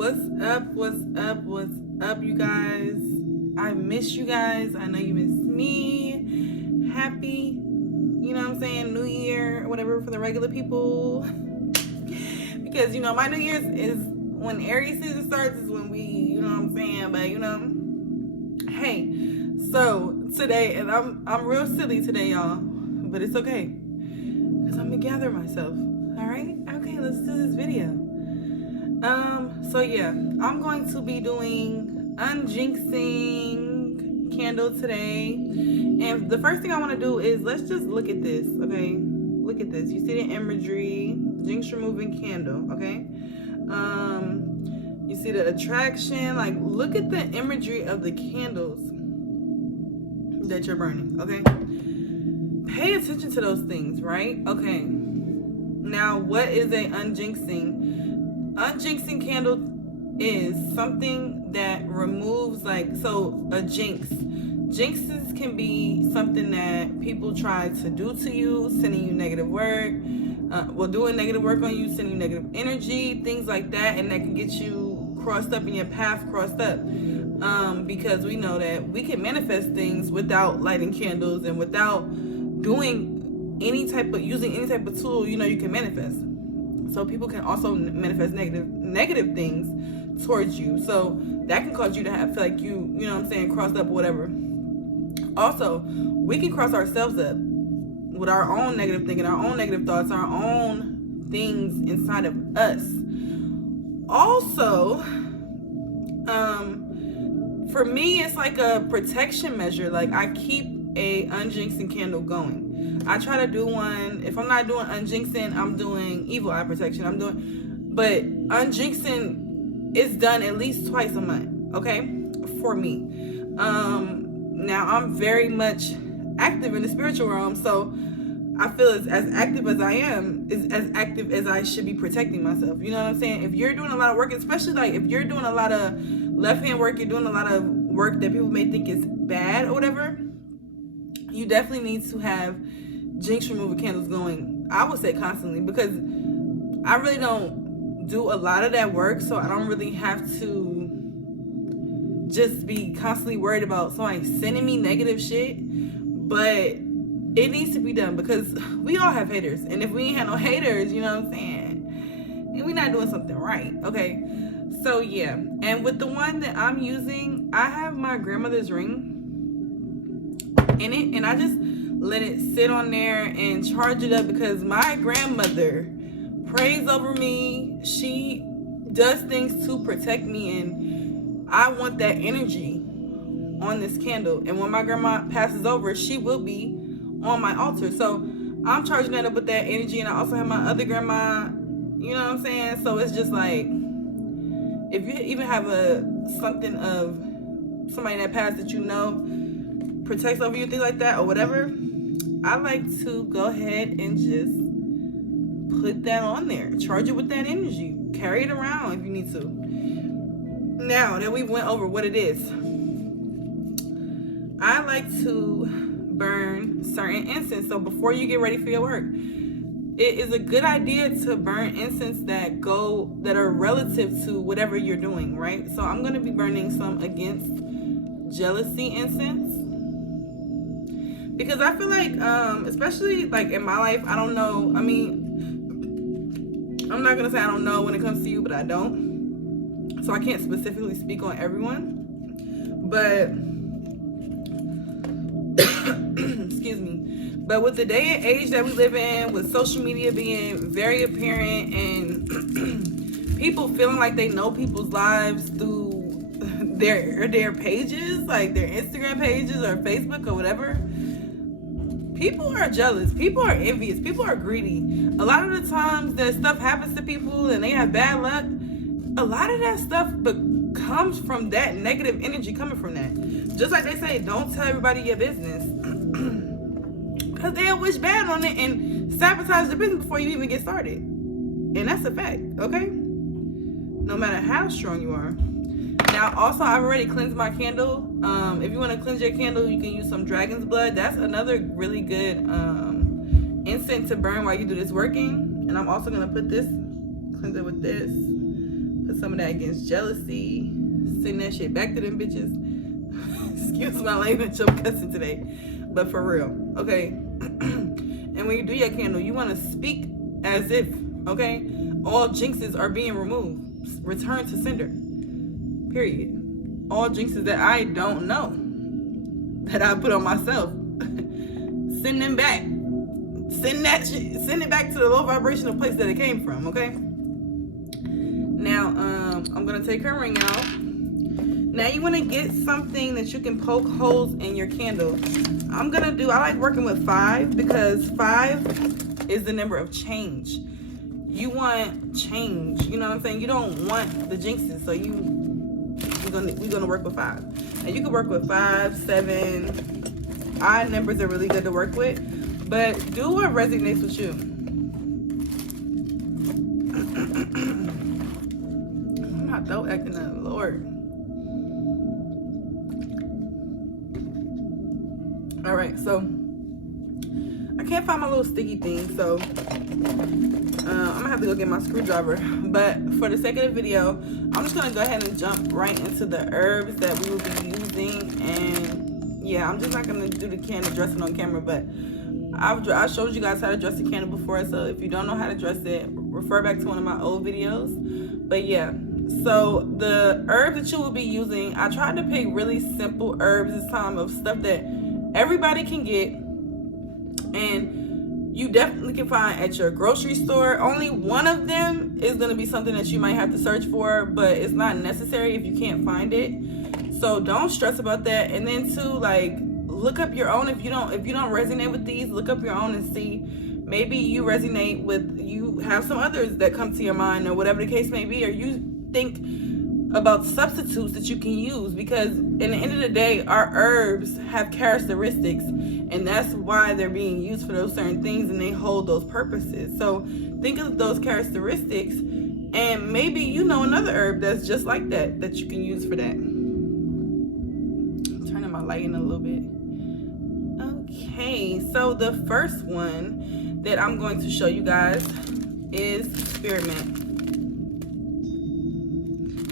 What's up, you guys? I miss you guys. I know you miss me. Happy, New Year or whatever for the regular people. Because, my New Year's is when Aries season starts, is when we, But, hey, so today, and I'm real silly today, y'all, but it's okay. Because I'm going to gather myself. All right? Okay, let's do this video. So yeah, I'm going to be doing unjinxing candle today. And the first thing I want to do is, let's just look at this, okay? Look at this. You see the imagery, jinx removing candle, okay? You see the attraction, like look at the imagery of the candles that you're burning, okay? Pay attention to those things, right? Okay. Now, what is a unjinxing? Unjinxing candle is something that removes, a jinx. Jinxes can be something that people try to do to you, sending you negative work, doing negative work on you, sending you negative energy, things like that, and that can get you crossed up in your path, because we know that we can manifest things without lighting candles and without using any type of tool, you can manifest. So people can also manifest negative things towards you. So that can cause you to feel like crossed up or whatever. Also, we can cross ourselves up with our own negative thinking, our own negative thoughts, our own things inside of us. Also, for me, it's like a protection measure. Like, I keep a unjinxing candle going. I try to do one. If I'm not doing unjinxing, I'm doing evil eye protection. But unjinxing is done at least twice a month, okay? For me. Now I'm very much active in the spiritual realm, so I feel as active as I am is as active as I should be protecting myself. You know what I'm saying? If you're doing a lot of work, especially like if you're doing a lot of left hand work, you're doing a lot of work that people may think is bad or whatever, you definitely need to have jinx removal candles going, I would say constantly, because I really don't do a lot of that work, so I don't really have to just be constantly worried about somebody sending me negative shit. But it needs to be done because we all have haters, and if we ain't had no haters, you know what I'm saying, and we're not doing something right, okay? So yeah, and with the one that I'm using, I have my grandmother's ring in it, and I just let it sit on there and charge it up because my grandmother prays over me. She does things to protect me, and I want that energy on this candle. And when my grandma passes over, she will be on my altar. So I'm charging that up with that energy, and I also have my other grandma, you know what I'm saying? So it's just like, if you even have something of somebody that passed that protects over you, things like that or whatever, I like to go ahead and just put that on there. Charge it with that energy. Carry it around if you need to. Now that we went over what it is, I like to burn certain incense. So before you get ready for your work, it is a good idea to burn incense that are relative to whatever you're doing, right? So I'm going to be burning some against jealousy incense. Because I feel like, especially like in my life, I don't know. I mean, I'm not going to say I don't know when it comes to you, but I don't. So I can't specifically speak on everyone. But, excuse me. But with the day and age that we live in, with social media being very apparent and people feeling like they know people's lives through their pages, like their Instagram pages or Facebook or whatever, people are jealous, people are envious, people are greedy. A lot of the times that stuff happens to people and they have bad luck, a lot of that stuff comes from that negative energy coming from that. Just like they say, don't tell everybody your business. Because they'll wish bad on it and sabotage the business before you even get started. And that's a fact, okay? No matter how strong you are. Now, also, I've already cleansed my candle. If you want to cleanse your candle, you can use some dragon's blood. That's another really good incense to burn while you do this working. And I'm also going to cleanse it with this. Put some of that against jealousy. Send that shit back to them bitches. Excuse my language, I'm cussing today. But for real, okay? And when you do your candle, you want to speak as if, okay, all jinxes are being removed. Return to sender. Period. All jinxes that I don't know, that I put on myself, send them back. Send that shit, send it back to the low vibrational place that it came from, okay? Now, I'm gonna take her ring out. Now you wanna get something that you can poke holes in your candle. I like working with 5 because 5 is the number of change. You want change, you know what I'm saying? You don't want the jinxes, so we're gonna work with 5. And you can work with 5, 7. Odd numbers are really good to work with, but do what resonates with you. My throat acting up, Lord. All right, so I can't find my little sticky thing, so I'm gonna have to go get my screwdriver. But for the sake of the video, I'm just gonna go ahead and jump right into the herbs that we will be using. And yeah, I'm just not gonna do the candle dressing on camera, but I showed you guys how to dress a candle before, so if you don't know how to dress it, refer back to one of my old videos. But yeah, so the herbs that you will be using, I tried to pick really simple herbs this time, of stuff that everybody can get and you definitely can find at your grocery store. Only one of them is going to be something that you might have to search for, but it's not necessary if you can't find it. So don't stress about that. And then too, like, look up your own. If you don't resonate with these, look up your own and see. Maybe you resonate with, you have some others that come to your mind, or whatever the case may be, or you think about substitutes that you can use, because in the end of the day, our herbs have characteristics, and that's why they're being used for those certain things, and they hold those purposes. So think of those characteristics, and maybe you know another herb that's just like that you can use for that. I'm turning my light in a little bit. Okay, so the first one that I'm going to show you guys is spearmint.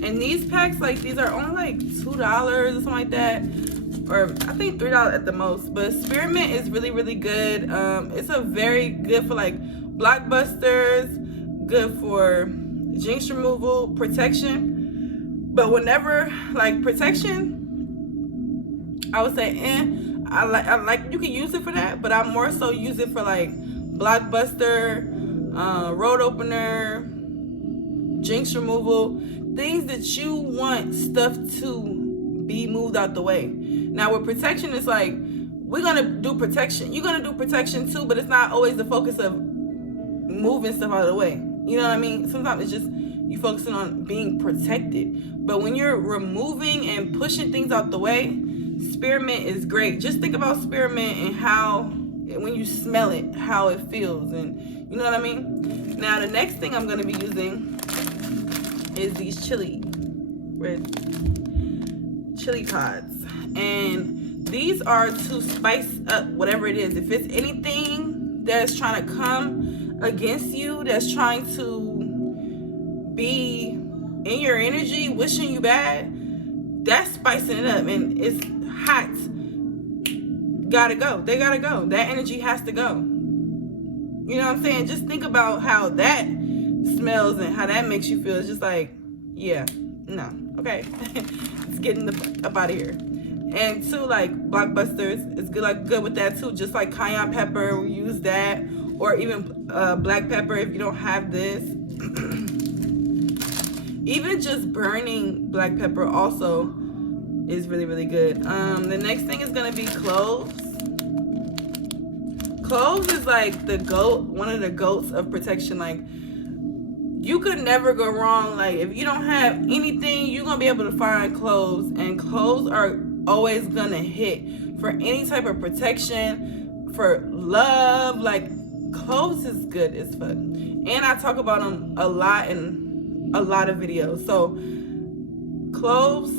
And these packs, like, these are only like $2 or something like that, or I think $3 at the most. But spearmint is really, really good. It's a very good for like blockbusters, good for jinx removal, protection. But whenever, like, protection, I would say I like you can use it for that, but I more so use it for like blockbuster, road opener, jinx removal, things that you want stuff to be moved out the way. Now with protection, it's like, we're gonna do protection, you're gonna do protection too, but it's not always the focus of moving stuff out of the way. You know what I mean? Sometimes it's just you focusing on being protected. But when you're removing and pushing things out the way, spearmint is great. Just think about spearmint and how, when you smell it, how it feels, and you know what I mean? Now the next thing I'm gonna be using is these chili pods, and these are to spice up whatever it is. If it's anything that's trying to come against you, that's trying to be in your energy, wishing you bad, that's spicing it up, and it's hot. Gotta go. They gotta go. That energy has to go. You know what I'm saying? Just think about how that smells and how that makes you feel. It's just like, yeah, no, okay. It's getting up out of here. And too, like blockbusters, it's good with that too. Just like cayenne pepper, we use that, or even black pepper if you don't have this. Even just burning black pepper also is really, really good. The next thing is gonna be cloves. Cloves is like the goat, one of the goats of protection. Like, you could never go wrong. Like, if you don't have anything, you're gonna be able to find cloves, and cloves are always gonna hit for any type of protection, for love. Like, cloves is good as fuck, and I talk about them a lot in a lot of videos. So cloves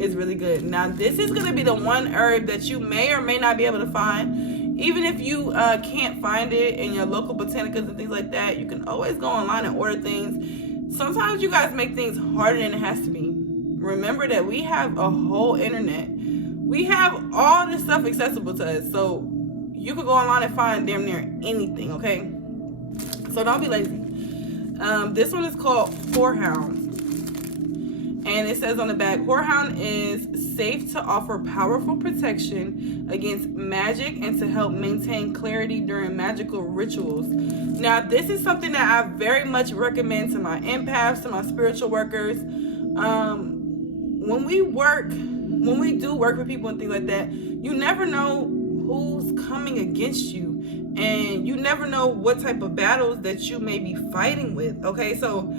is really good. Now this is gonna be the one herb that you may or may not be able to find. Even if you can't find it in your local botanicas and things like that, you can always go online and order things. sometimes you guys make things harder than it has to be. Remember that we have a whole internet. We have all this stuff accessible to us. So you could go online and find damn near anything, okay? So don't be lazy. This one is called Whorehound. And it says on the back, Whorehound is safe to offer powerful protection against magic and to help maintain clarity during magical rituals. Now, this is something that I very much recommend to my empaths, to my spiritual workers. When we do work with people and things like that, you never know who's coming against you. And you never know what type of battles that you may be fighting with, okay? So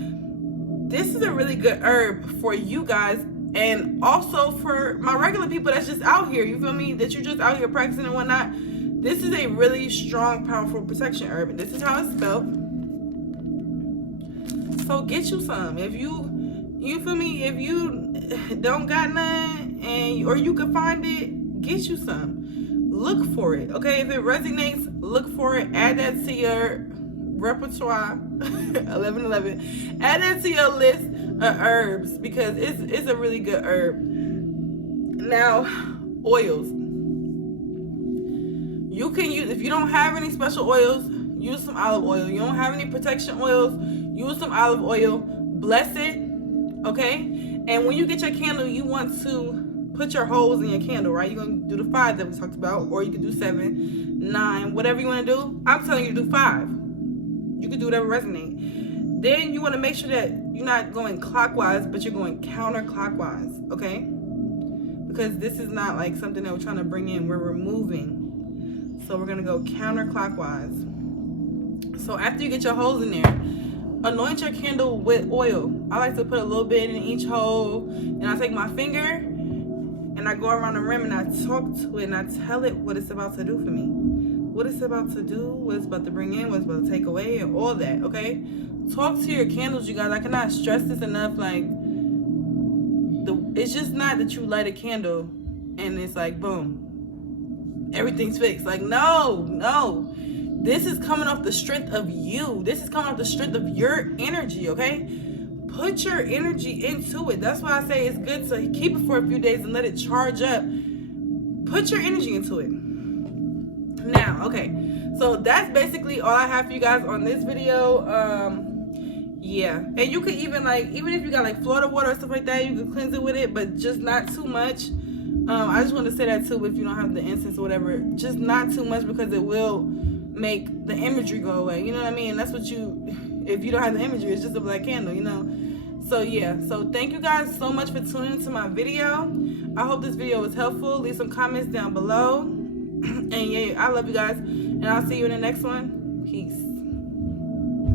this is a really good herb for you guys, and also for my regular people that's just out here, you feel me? That you're just out here practicing and whatnot. This is a really strong, powerful protection herb, and this is how it's spelled. So get you some. If you feel me? If you don't got none, or you can find it, get you some. Look for it, okay? If it resonates, look for it. Add that to your repertoire. 1111. Add that to your list of herbs because it's a really good herb. Now, oils. You can use, if you don't have any special oils, use some olive oil. You don't have any protection oils, use some olive oil. Bless it, okay? And when you get your candle, you want to put your holes in your candle, right? You're going to do the 5 that we talked about, or you can do 7, 9, whatever you want to do. I'm telling you to do 5. You can do whatever resonates. Then you want to make sure that you're not going clockwise, but you're going counterclockwise, okay? Because this is not like something that we're trying to bring in. We're removing. So we're going to go counterclockwise. So after you get your holes in there, anoint your candle with oil. I like to put a little bit in each hole, and I take my finger and I go around the rim and I talk to it and I tell it what it's about to do for me. What it's about to do, what it's about to bring in, what it's about to take away, and all that, okay? Talk to your candles, you guys. I cannot stress this enough. Like, it's just not that you light a candle and it's like, boom, everything's fixed. Like, no. This is coming off the strength of you. This is coming off the strength of your energy, okay? Put your energy into it. That's why I say it's good to keep it for a few days and let it charge up. Put your energy into it. Now, okay, so that's basically all I have for you guys on this video. Yeah, and you could even if you got like Florida water or stuff like that, you could cleanse it with it, but just not too much. I just want to say that too, if you don't have the incense or whatever, just not too much, because it will make the imagery go away. You know what I mean? That's what if you don't have the imagery, it's just a black candle, you know? So yeah, so thank you guys so much for tuning into my video. I hope this video was helpful. Leave some comments down below. And yeah, I love you guys, and I'll see you in the next one. Peace.